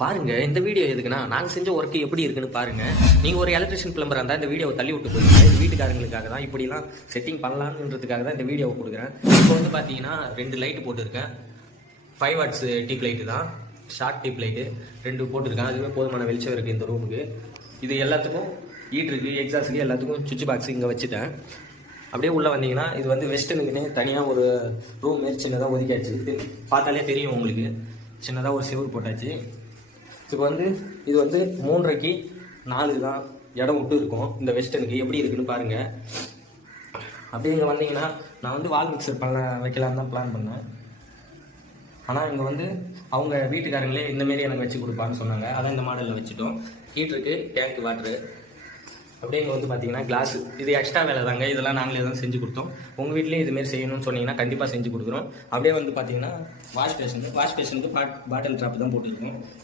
பாருங்க இந்த வீடியோ எதுக்குன்னா நாங்கள் செஞ்ச ஒர்க்கு எப்படி இருக்குன்னு பாருங்க. நீங்கள் ஒரு எலக்ட்ரிஷியன் பிளம்பர் இருந்தால் இந்த வீடியோவை தள்ளி விட்டு போயிருங்க. இது வீட்டுக்காரங்களுக்காக தான் இப்படிலாம் செட்டிங் பண்ணலான்றதுக்காக தான் இந்த வீடியோவை கொடுக்குறேன். இப்போ வந்து பார்த்தீங்கன்னா 2 லைட் போட்டிருக்கேன். 5 வாட்ஸ் டியூப் லைட்டு தான், ஷார்ட் டியூப் லைட்டு 2 போட்டிருக்கேன். அதுவே போதுமான வெளிச்சம் இருக்குது இந்த ரூமுக்கு. இது எல்லாத்துக்கும் ஹீட்டருக்கு, எக்ஸாஸ்க்கு எல்லாத்துக்கும் சுவிட்ச் பாக்ஸ் இங்கே வச்சுட்டேன். அப்படியே உள்ளே வந்தீங்கன்னா இது வந்து வெஸ்டர்னுக்குன்னு தனியாக ஒரு ரூம் மாரி சின்னதாக ஒதுக்கியாச்சு. பார்த்தாலே தெரியும் உங்களுக்கு, சின்னதாக ஒரு செவுர் போட்டாச்சு. இப்போ வந்து இது வந்து 3.5 4 தான் இடம் விட்டு இருக்கும். இந்த வெஸ்டர்னுக்கு எப்படி இருக்குன்னு பாருங்கள். அப்படியே இங்கே வந்தீங்கன்னா நான் வந்து வால் மிக்சர் வைக்கலான்னு தான் பிளான் பண்ணேன். ஆனால் இங்கே வந்து அவங்க வீட்டுக்காரங்களே இந்தமாரி எனக்கு வச்சு கொடுப்பான்னு சொன்னாங்க. அதான் இந்த மாடலில் வச்சுட்டோம். ஹீட்டருக்கு, டேங்க் வாட்ரு. அப்படியே இங்கே வந்து பார்த்தீங்கன்னா கிளாஸு, இது எக்ஸ்ட்ரா வேலை தாங்க. இதெல்லாம் நாங்களே தான் செஞ்சு கொடுத்தோம். உங்கள் வீட்லேயும் இதுமாரி செய்யணும்னு சொன்னீங்கன்னா கண்டிப்பாக செஞ்சு கொடுக்குறோம். அப்படியே வந்து பார்த்தீங்கன்னா வாஷ் பேஷனுக்கு பாட்டில் ட்ராப் தான் போட்டுருக்கோம்.